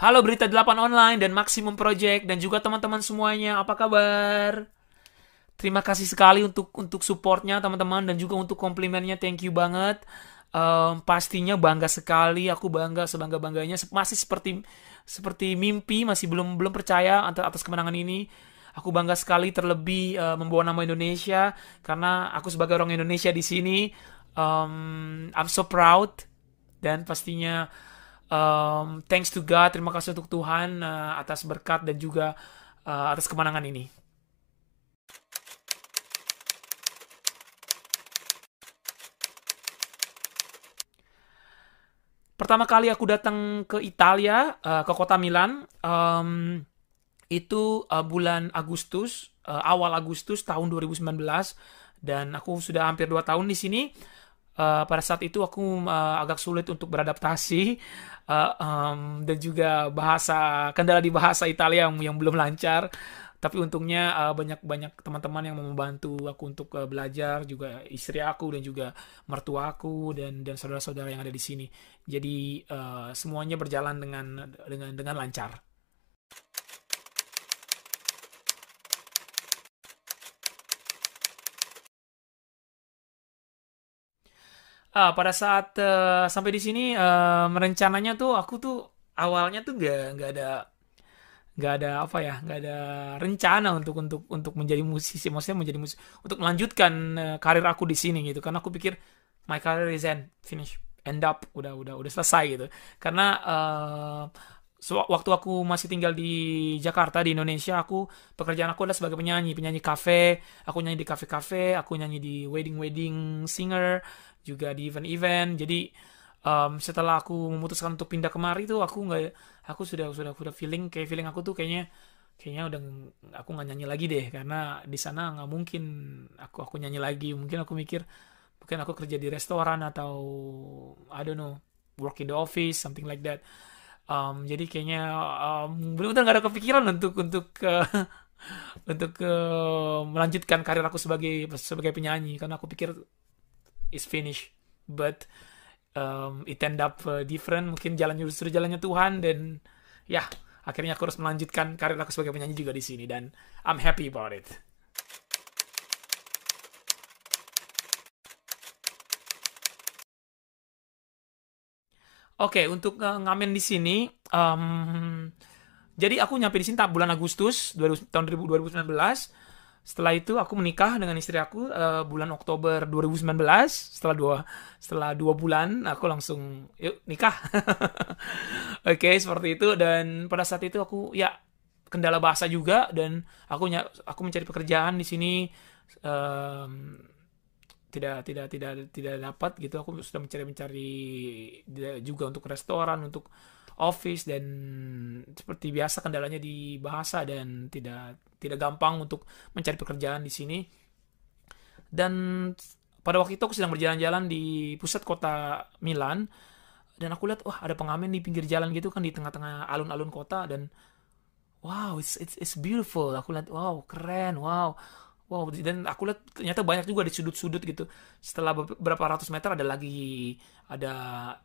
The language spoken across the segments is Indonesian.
Halo Berita 8 Online dan Maximum Project dan juga teman-teman semuanya, apa kabar? Terima kasih sekali untuk supportnya teman-teman dan juga untuk komplimennya, thank you banget. Pastinya bangga sekali, aku bangga sebangga bangganya, masih seperti seperti mimpi, masih belum belum percaya atas kemenangan ini. Aku bangga sekali terlebih membawa nama Indonesia karena aku sebagai orang Indonesia di sini, I'm so proud dan pastinya thanks to God, terima kasih untuk Tuhan atas berkat dan juga atas kemenangan ini. Pertama kali aku datang ke Italia, ke kota Milan, itu bulan Agustus, awal Agustus tahun 2019, dan aku sudah hampir 2 tahun di sini. Pada saat itu aku agak sulit untuk beradaptasi, dan juga kendala di bahasa Italia yang belum lancar. Tapi untungnya banyak banyak teman-teman yang mau membantu aku untuk belajar, juga istri aku dan juga mertua aku dan saudara-saudara yang ada di sini. Jadi semuanya berjalan dengan lancar. Pada saat sampai di sini, rencananya tuh aku tuh awalnya tuh nggak ada apa ya, nggak ada rencana untuk menjadi musisi, maksudnya menjadi musisi untuk melanjutkan karir aku di sini gitu, karena aku pikir my career is end up, udah selesai gitu. Karena waktu aku masih tinggal di Jakarta di Indonesia, pekerjaan aku adalah sebagai penyanyi penyanyi kafe. Aku nyanyi di kafe-kafe, aku nyanyi di wedding singer, juga di event-event. Jadi setelah aku memutuskan untuk pindah kemari tuh aku sudah feeling aku tuh kayaknya udah aku nggak nyanyi lagi deh, karena di sana nggak mungkin aku nyanyi lagi. Mungkin aku kerja di restoran atau I don't know, work in the office, something like that. Jadi kayaknya benar-benar nggak ada kepikiran untuk melanjutkan karir aku sebagai penyanyi, karena aku pikir is finished. But it end up different. Mungkin jalannya justru jalannya Tuhan, dan ya akhirnya aku harus melanjutkan karir aku sebagai penyanyi juga di sini, dan I'm happy about it. Oke, untuk ngamen di sini, jadi aku nyampe di sini bulan Agustus tahun 2019. Setelah itu aku menikah dengan istri aku bulan Oktober 2019. Setelah dua bulan aku langsung yuk nikah. Oke, seperti itu. Dan pada saat itu aku ya kendala bahasa juga, dan aku mencari pekerjaan di sini em, tidak dapat gitu. Aku sudah mencari juga untuk restoran, untuk office, dan seperti biasa kendalanya di bahasa, dan tidak gampang untuk mencari pekerjaan di sini. Dan pada waktu itu aku sedang berjalan-jalan di pusat kota Milan, dan aku lihat, wah, ada pengamen di pinggir jalan gitu kan, di tengah-tengah alun-alun kota. Dan wow, it's beautiful. Aku lihat, wow, keren, wow. Wow, dan aku lihat ternyata banyak juga di sudut-sudut gitu. Setelah beberapa ratus meter ada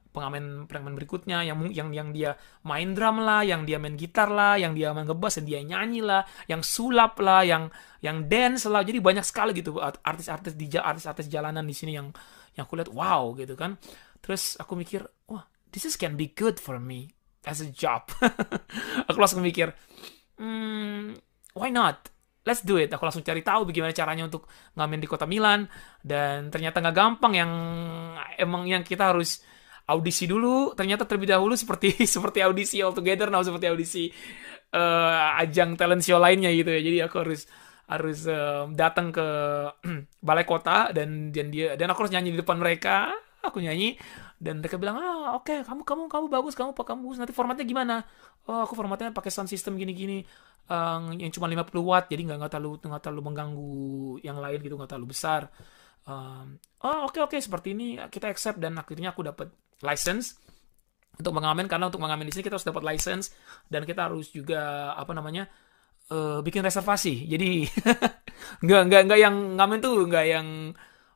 pengamen pengamen berikutnya yang dia main drum lah, yang dia main gitar lah, yang dia main ngebass, dan dia nyanyi lah, yang sulap lah, yang dance lah. Jadi banyak sekali gitu artis-artis jalanan di sini yang aku lihat, wow gitu kan. Terus aku mikir, wah, this is can be good for me as a job. Aku langsung mikir, hmm, why not? Let's do it. Aku langsung cari tahu bagaimana caranya untuk ngamen di kota Milan, dan ternyata nggak gampang. Yang kita harus audisi dulu. Ternyata terlebih dahulu seperti seperti audisi All Together Now, seperti audisi ajang talent show lainnya gitu ya. Jadi aku harus harus datang ke balai kota, dan aku harus nyanyi di depan mereka. Aku nyanyi, dan mereka bilang, oke, kamu bagus, kamu bagus, nanti formatnya gimana? Oh, aku formatnya pakai sound system gini-gini, yang cuma 50 watt, jadi nggak terlalu mengganggu yang lain gitu, nggak terlalu besar. Oh, oke, seperti ini kita accept. Dan akhirnya aku dapat license untuk mengamen, karena untuk mengamen di sini kita harus dapat license, dan kita harus juga apa namanya, bikin reservasi. Jadi nggak yang ngamen tuh, nggak yang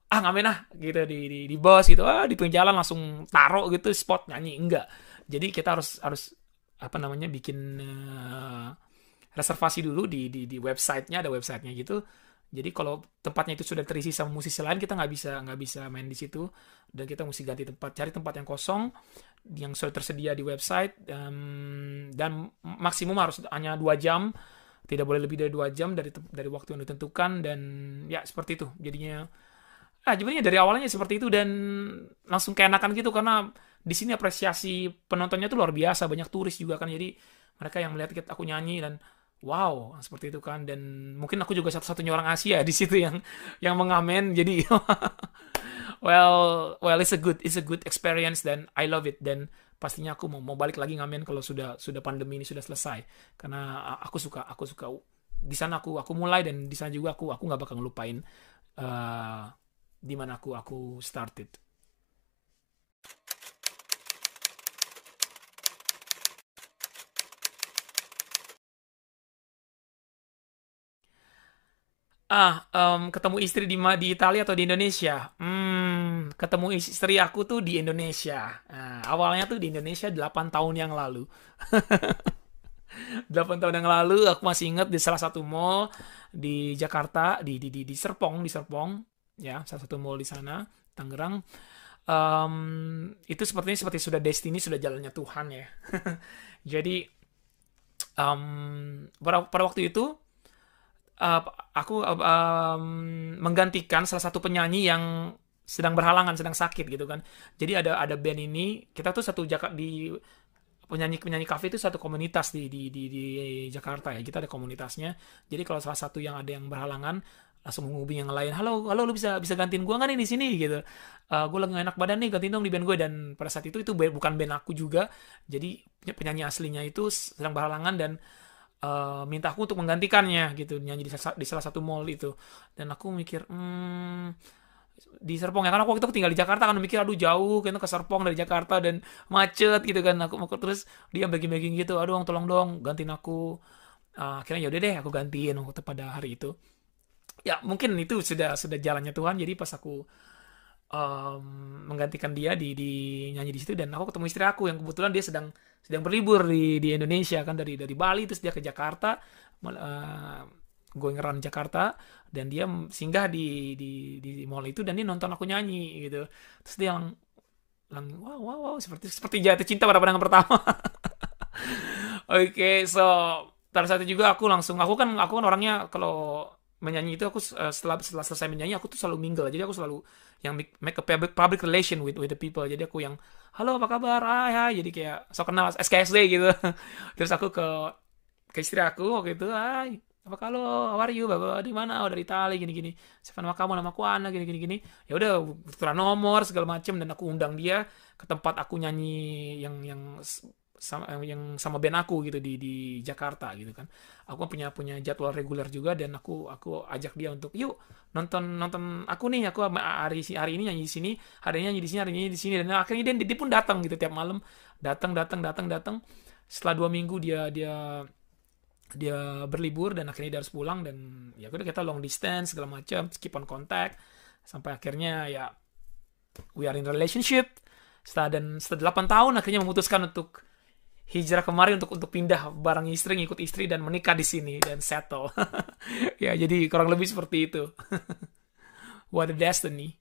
ngamen gitu di bos gitu, di pinggir jalan langsung taruh gitu spot nyanyi, enggak. Jadi kita harus harus apa namanya, bikin reservasi dulu di websitenya, ada websitenya gitu. Jadi kalau tempatnya itu sudah terisi sama musisi lain, kita nggak bisa main di situ, dan kita mesti ganti tempat, cari tempat yang kosong yang sudah tersedia di website. Dan maksimum harus hanya 2 jam, tidak boleh lebih dari 2 jam dari waktu yang ditentukan. Dan ya seperti itu jadinya. Sebenarnya dari awalnya seperti itu, dan langsung keenakan gitu, karena di sini apresiasi penontonnya tuh luar biasa, banyak turis juga kan, jadi mereka yang melihat aku nyanyi dan wow seperti itu kan. Dan mungkin aku juga satu-satunya orang Asia di situ yang mengamen, jadi well it's a good experience, dan I love it. Dan pastinya aku mau balik lagi ngamen kalau sudah pandemi ini sudah selesai, karena aku suka di sana. Aku mulai, dan di sana juga aku nggak bakal ngelupain uh, di mana aku started. Ketemu istri di Italia atau di Indonesia? Ketemu istri aku tuh di Indonesia. Nah, awalnya tuh di Indonesia 8 tahun yang lalu. 8 tahun yang lalu aku masih ingat di salah satu mall di Jakarta, di Serpong, ya, salah satu mall di sana, Tangerang. Itu sepertinya seperti sudah destiny, sudah jalannya Tuhan ya. Jadi pada waktu itu uh, aku menggantikan salah satu penyanyi yang sedang berhalangan, sedang sakit gitu kan. Jadi ada band ini, kita tuh satu di penyanyi kafe itu satu komunitas di Jakarta ya. Kita ada komunitasnya. Jadi kalau salah satu yang ada yang berhalangan, langsung menghubungi yang lain. Halo, halo, lu bisa bisa gantiin gua nggak nih di sini gitu. Gue lagi gak enak badan nih, gantiin dong di band gue. Dan pada saat itu bukan band aku juga. Jadi penyanyi aslinya itu sedang berhalangan, dan minta aku untuk menggantikannya gitu, nyanyi di salah satu mall itu. Dan aku mikir, di Serpong ya, kan aku waktu itu tinggal di Jakarta kan, mikir aduh jauh kan ke Serpong dari Jakarta, dan macet gitu kan. Aku terus dia begging-begging gitu, aduh tolong dong gantiin aku. Akhirnya yaudah deh, aku gantiin waktu pada hari itu. Ya mungkin itu sudah jalannya Tuhan. Jadi pas aku um, menggantikan dia di nyanyi di situ, dan aku ketemu istri aku yang kebetulan dia sedang berlibur di Indonesia kan, dari Bali, terus dia ke Jakarta, uh, going around Jakarta, dan dia singgah di mall itu, dan dia nonton aku nyanyi gitu. Terus dia wow wow wow, seperti jatuh cinta pada pandangan pertama. Oke, so pada saat itu juga aku kan orangnya kalau menyanyi itu, aku setelah selesai menyanyi aku tuh selalu mingle. Jadi aku selalu yang make a public relation with the people. Jadi aku yang halo apa kabar, hai, jadi kayak so kenal SKSD gitu. Terus aku ke istri aku waktu itu, hai apa kalau, how are you, bapak di mana, oh dari Itali, gini gini, siapa nama kamu, nama aku Ana, gini gini gini. Ya udah, tukeran nomor segala macem, dan aku undang dia ke tempat aku nyanyi yang sama band aku gitu di Jakarta gitu kan. Aku punya jadwal reguler juga, dan aku ajak dia untuk yuk nonton nonton aku nih, aku hari ini nyanyi di sini, hari ini nyanyi di sini, hari ini nyanyi di sini. Dan akhirnya dia pun datang gitu tiap malam, datang. Setelah 2 minggu dia berlibur, dan akhirnya dia harus pulang. Dan ya udah, kita long distance segala macam, keep on contact, sampai akhirnya ya we are in relationship. Setelah 8 tahun akhirnya memutuskan untuk hijrah kemari, untuk pindah bareng istri, ngikut istri, dan menikah di sini dan settle. Ya jadi kurang lebih seperti itu. What a destiny.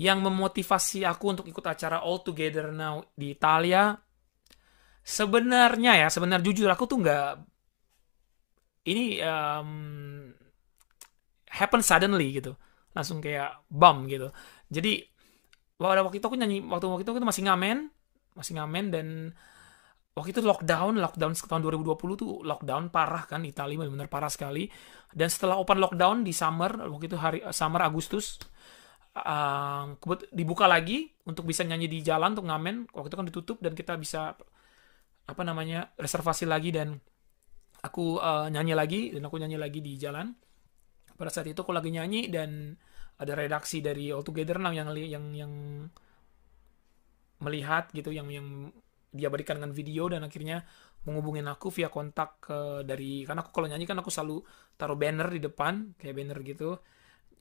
Yang memotivasi aku untuk ikut acara All Together Now di Italia, sebenarnya jujur aku tuh nggak, ini happen suddenly gitu, langsung kayak bam gitu. Jadi pada waktu itu aku nyanyi, waktu itu aku masih ngamen. Dan waktu itu lockdown tahun 2020 tuh, lockdown parah kan, Italia benar-benar parah sekali. Dan setelah open lockdown di summer, waktu itu hari summer Agustus, dibuka lagi untuk bisa nyanyi di jalan untuk ngamen. Waktu itu kan ditutup, dan kita bisa apa namanya, reservasi lagi, dan aku nyanyi lagi di jalan. Pada saat itu aku lagi nyanyi, dan ada redaksi dari All Together Now yang melihat gitu, yang dia berikan dengan video, dan akhirnya menghubungin aku via kontak dari, karena aku kalau nyanyi kan aku selalu taruh banner di depan kayak banner gitu,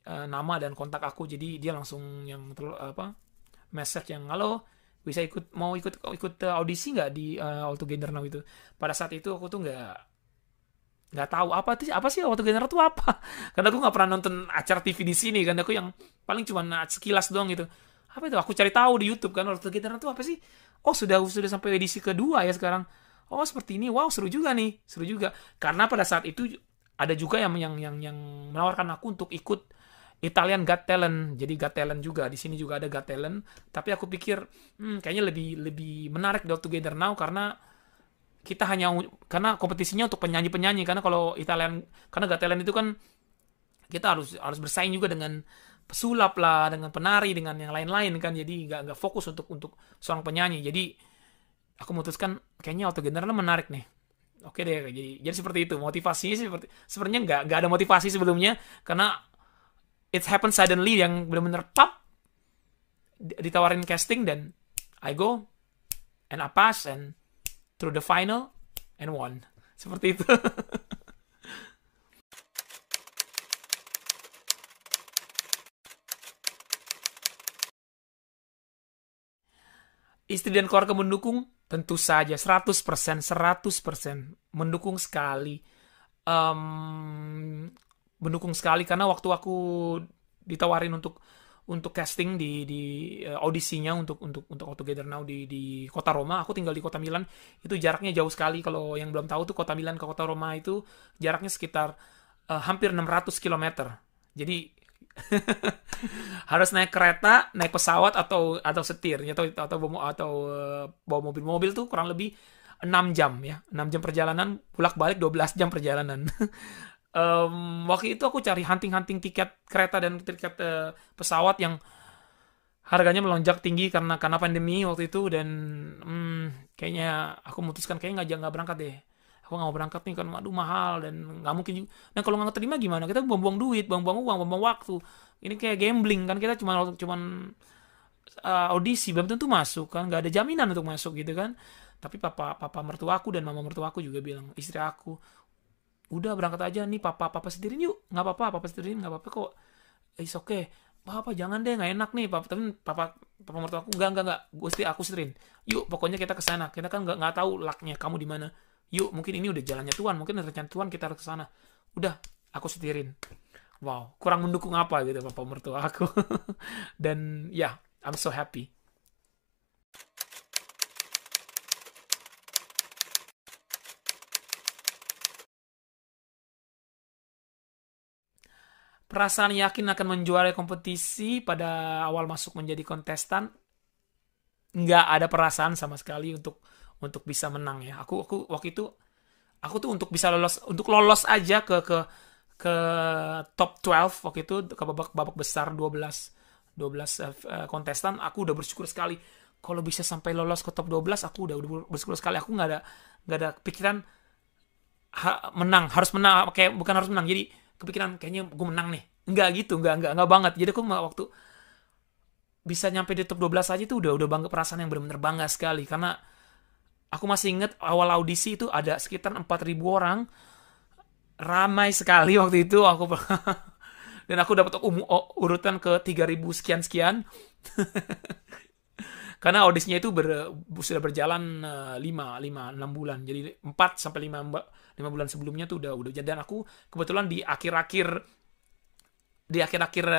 nama dan kontak aku. Jadi dia langsung yang message yang, halo, bisa mau ikut audisi nggak di All Together Now itu. Pada saat itu aku tuh nggak tahu apa sih All Together Now tuh apa. Karena aku nggak pernah nonton acara TV di sini kan, aku yang paling cuma sekilas doang gitu. Apa itu, aku cari tahu di YouTube kan, All Together Now tuh apa sih. Oh, sudah sampai edisi kedua ya sekarang. Oh, seperti ini. Wow, seru juga nih, seru juga. Karena pada saat itu ada juga yang menawarkan aku untuk ikut Italian Got Talent. Jadi Got Talent juga di sini juga ada Got Talent. Tapi aku pikir kayaknya lebih menarik All Together Now, karena kita karena kompetisinya untuk penyanyi-penyanyi. Karena kalau karena Got Talent itu kan kita harus bersaing juga dengan pesulap lah, dengan penari, dengan yang lain-lain kan. Jadi nggak fokus untuk seorang penyanyi. Jadi aku memutuskan kayaknya All Together Now menarik nih. Oke deh, jadi seperti itu. Motivasinya sebenarnya nggak ada motivasi sebelumnya, karena it happened suddenly, yang benar-benar pop, ditawarin casting, dan I go and I pass and through the final and won. Seperti itu. Istri dan keluarga mendukung, tentu saja 100%, 100% mendukung sekali. Mendukung sekali, karena waktu aku ditawarin untuk casting di audisinya untuk All Together Now di kota Roma. Aku tinggal di kota Milan, itu jaraknya jauh sekali. Kalau yang belum tahu tuh, kota Milan ke kota Roma itu jaraknya sekitar hampir 600 km. Jadi harus naik kereta, naik pesawat, atau setir, atau bawa mobil tuh kurang lebih 6 jam ya. 6 jam perjalanan, bolak-balik 12 jam perjalanan. Waktu itu aku cari hunting tiket kereta dan tiket pesawat yang harganya melonjak tinggi karena pandemi waktu itu. Dan kayaknya aku memutuskan kayaknya nggak berangkat deh. Aku nggak mau berangkat nih, kan aduh mahal dan nggak mungkin juga. Dan kalau nggak terima gimana, kita buang-buang duit, buang-buang uang, buang-buang waktu. Ini kayak gambling kan, kita cuman audisi, belum tentu masuk kan, nggak ada jaminan untuk masuk gitu kan. Tapi papa mertuaku dan mama mertuaku juga bilang, istri aku, udah berangkat aja nih, papa sendirian yuk, nggak apa-apa, papa sendirian nggak apa-apa kok, it's okay. Papa jangan deh, nggak enak nih, tapi papa mertua aku, enggak, aku sendirian, yuk pokoknya kita kesana, kita kan nggak tahu lucknya kamu di mana, yuk mungkin ini udah jalannya Tuhan, mungkin rencana Tuhan kita harus kesana, udah aku sendirian. Wow, kurang mendukung apa gitu papa mertua aku. Dan ya, I'm so happy. Perasaan yakin akan menjuarai kompetisi pada awal masuk menjadi kontestan, nggak ada perasaan sama sekali untuk bisa menang ya. Aku waktu itu, aku tuh untuk bisa lolos aja ke top 12 waktu itu, ke babak besar 12 kontestan, aku udah bersyukur sekali. Kalau bisa sampai lolos ke top 12, aku udah bersyukur sekali. Aku nggak ada pikiran harus menang, kayak bukan harus menang. Jadi kepikiran kayaknya gue menang nih. Enggak gitu, enggak banget. Jadi aku waktu bisa nyampe di top 12 aja itu udah bangga, perasaan yang benar-benar bangga sekali. Karena aku masih inget awal audisi itu ada sekitar 4.000 orang. Ramai sekali waktu itu aku. Dan aku dapat urutan ke 3.000 sekian. Karena audisinya itu sudah berjalan 6 bulan. Jadi 4 sampai 5 bulan sebelumnya tuh udah. Dan aku kebetulan di akhir-akhir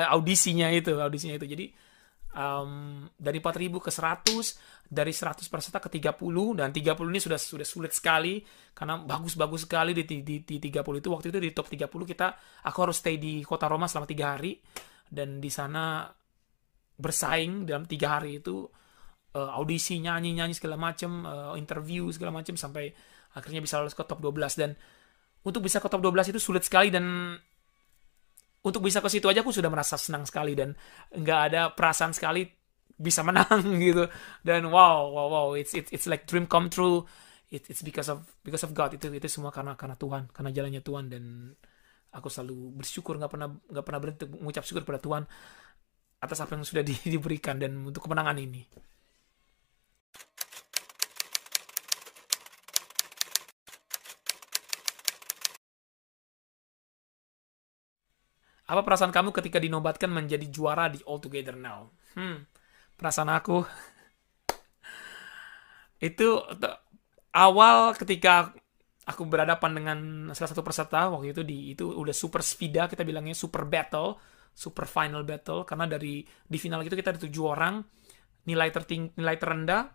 audisinya itu. Jadi dari 4.000 ke 100, dari 100 peserta ke 30, dan 30 ini sudah sulit sekali karena bagus sekali di 30 itu. Waktu itu di top 30 aku harus stay di kota Roma selama 3 hari, dan di sana bersaing dalam 3 hari itu, audisi, nyanyi segala macam, interview segala macam, sampai akhirnya bisa lolos ke top 12. Dan untuk bisa ke top 12 itu sulit sekali, dan untuk bisa ke situ aja aku sudah merasa senang sekali, dan nggak ada perasaan sekali bisa menang gitu. Dan wow, it's like dream come true. It's because of God. Itu semua karena Tuhan, karena jalannya Tuhan. Dan Aku selalu bersyukur, nggak pernah berhenti mengucap syukur pada Tuhan atas apa yang sudah diberikan dan untuk kemenangan ini. Apa perasaan kamu ketika dinobatkan menjadi juara di All Together Now? Perasaan aku itu awal ketika aku berhadapan dengan salah satu peserta waktu itu itu udah super speeda, kita bilangnya super battle, super final battle, karena di final itu kita ada 7 orang, nilai terendah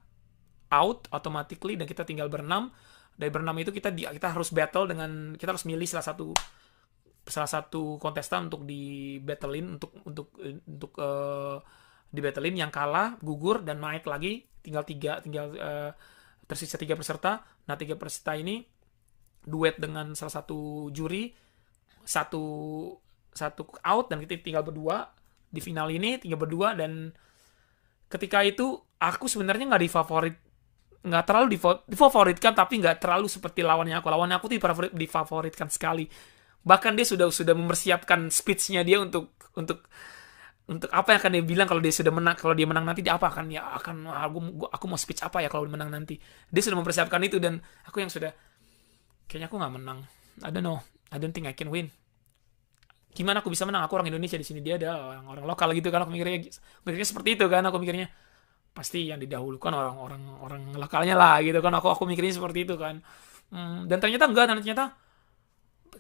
out automatically, dan kita tinggal berenam. Dari berenam itu kita harus battle dengan, kita harus milih salah satu kontestan untuk di battlein, di battlein. Yang kalah gugur dan naik lagi, tersisa 3 peserta. Nah, 3 peserta ini duet dengan salah satu juri, satu out, dan kita tinggal berdua di final ini, tinggal berdua. Dan ketika itu aku sebenarnya nggak terlalu difavoritkan, tapi nggak terlalu seperti lawannya aku tuh difavoritkan sekali. Bahkan dia sudah mempersiapkan speech-nya dia untuk apa yang akan dia bilang kalau dia sudah menang, kalau dia menang nanti dia apa akan aku mau speech apa ya kalau menang nanti. Dia sudah mempersiapkan itu, dan aku yang sudah kayaknya aku nggak menang. I don't know, I don't think I can win. Gimana aku bisa menang? Aku orang Indonesia, di sini dia ada orang lokal gitu kan. Aku mikirnya seperti itu kan. Aku mikirnya pasti yang didahulukan orang lokalnya lah gitu kan. Aku mikirnya seperti itu kan. Dan ternyata enggak. Dan ternyata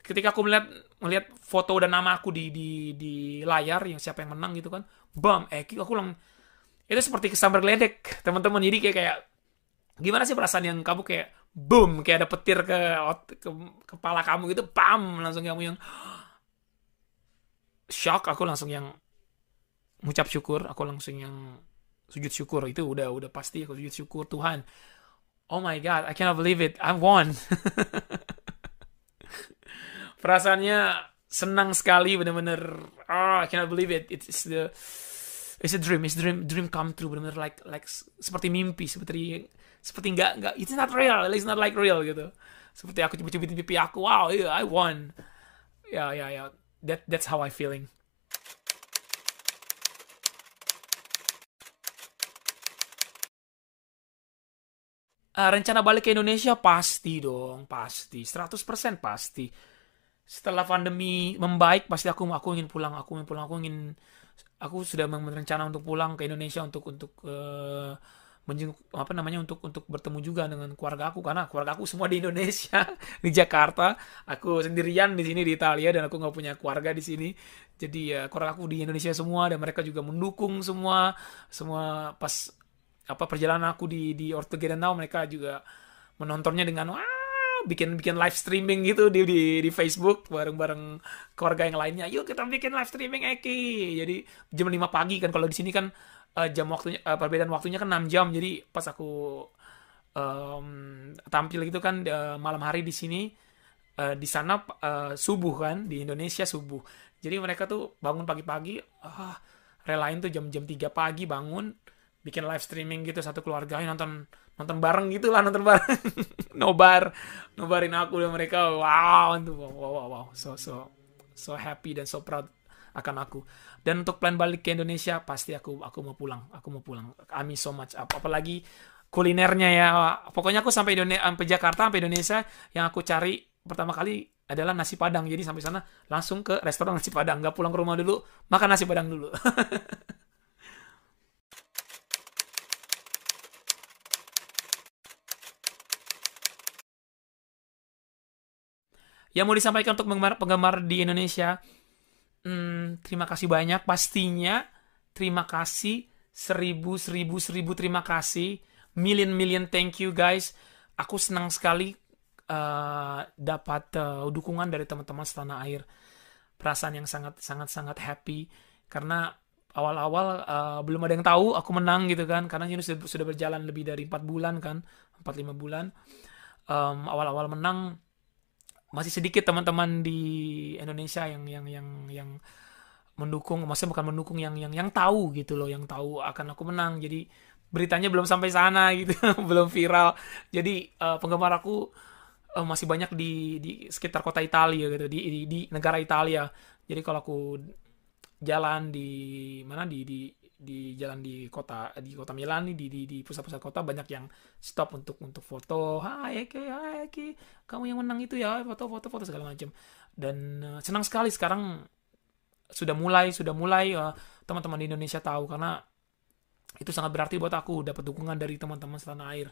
ketika aku melihat foto dan nama aku di layar, yang siapa yang menang gitu kan, bam, aku itu seperti kesambar geledek, teman-teman. Jadi kayak gimana sih perasaan yang kamu kayak boom, kayak ada petir ke kepala kamu gitu, bam, langsung kamu yang shock. Aku langsung yang mengucap syukur, aku langsung yang sujud syukur. Itu udah pasti aku sujud syukur. Tuhan, oh my God, I cannot believe it, I won. Perasaannya senang sekali, bener-bener I cannot believe it. It's a dream come true, bener-bener like seperti mimpi, seperti nggak, it's not like real gitu. Seperti aku cubit-cubit pipi aku, wow, yeah, I won. Yeah. That's how I feeling. Rencana balik ke Indonesia pasti dong, pasti 100% pasti. Setelah pandemi membaik, pasti aku ingin pulang. Aku sudah berencana untuk pulang ke Indonesia untuk menjenguk, untuk bertemu juga dengan keluarga aku, karena keluarga aku semua di Indonesia. Di Jakarta, aku sendirian di sini di Italia, dan aku nggak punya keluarga di sini. Jadi ya keluarga aku di Indonesia semua, dan mereka juga mendukung semua pas perjalanan aku di All Together Now. Mereka juga menontonnya dengan bikin live streaming gitu di Facebook bareng keluarga yang lainnya. Yuk kita bikin live streaming Eki. Jadi jam 5 pagi kan, kalau di sini kan jam waktunya, perbedaan waktunya kan 6 jam. Jadi pas aku tampil gitu kan malam hari di sini, di sana subuh kan, di Indonesia subuh. Jadi mereka tuh bangun pagi-pagi, relain tuh jam 3 pagi bangun, bikin live streaming gitu, satu keluarga nonton bareng gitu lah, nonton bareng. Nobarin aku dan mereka. Wow, so happy dan so proud akan aku. Dan untuk plan balik ke Indonesia, pasti aku mau pulang. I miss so much. Apalagi kulinernya ya. Pokoknya aku sampai Jakarta, sampai Indonesia, yang aku cari pertama kali adalah nasi Padang. Jadi sampai sana langsung ke restoran nasi Padang. Nggak pulang ke rumah dulu, makan nasi Padang dulu. Yang mau disampaikan untuk penggemar di Indonesia, terima kasih banyak pastinya. Terima kasih, seribu terima kasih, million thank you guys. Aku senang sekali dapat dukungan dari teman-teman setanah air. Perasaan yang sangat happy, karena awal-awal belum ada yang tahu aku menang gitu kan, karena ini sudah berjalan lebih dari 4 bulan kan, 4-5 bulan. Awal-awal menang masih sedikit teman-teman di Indonesia yang mendukung, maksudnya bukan mendukung, yang tahu gitu loh, yang tahu akan aku menang. Jadi beritanya belum sampai sana gitu, belum viral. Jadi penggemar aku masih banyak di sekitar kota Italia gitu, di negara Italia. Jadi kalau aku jalan di mana di jalan di kota Milan nih, di pusat-pusat kota, banyak yang stop untuk foto. Hai Eki, kamu yang menang itu ya, foto-foto foto segala macam. Dan senang sekali sekarang sudah mulai teman-teman di Indonesia tahu, karena itu sangat berarti buat aku dapat dukungan dari teman-teman setanah air.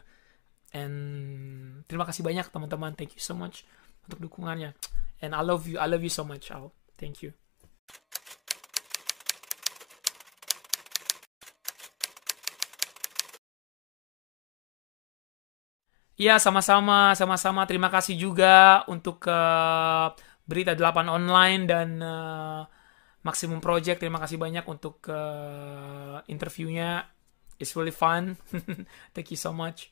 And terima kasih banyak teman-teman, thank you so much untuk dukungannya. And I love you so much, Al. Thank you. Iya, sama-sama. Terima kasih juga untuk Berita 8 Online dan Maximum Project. Terima kasih banyak untuk interviewnya. It's really fun. Thank you so much.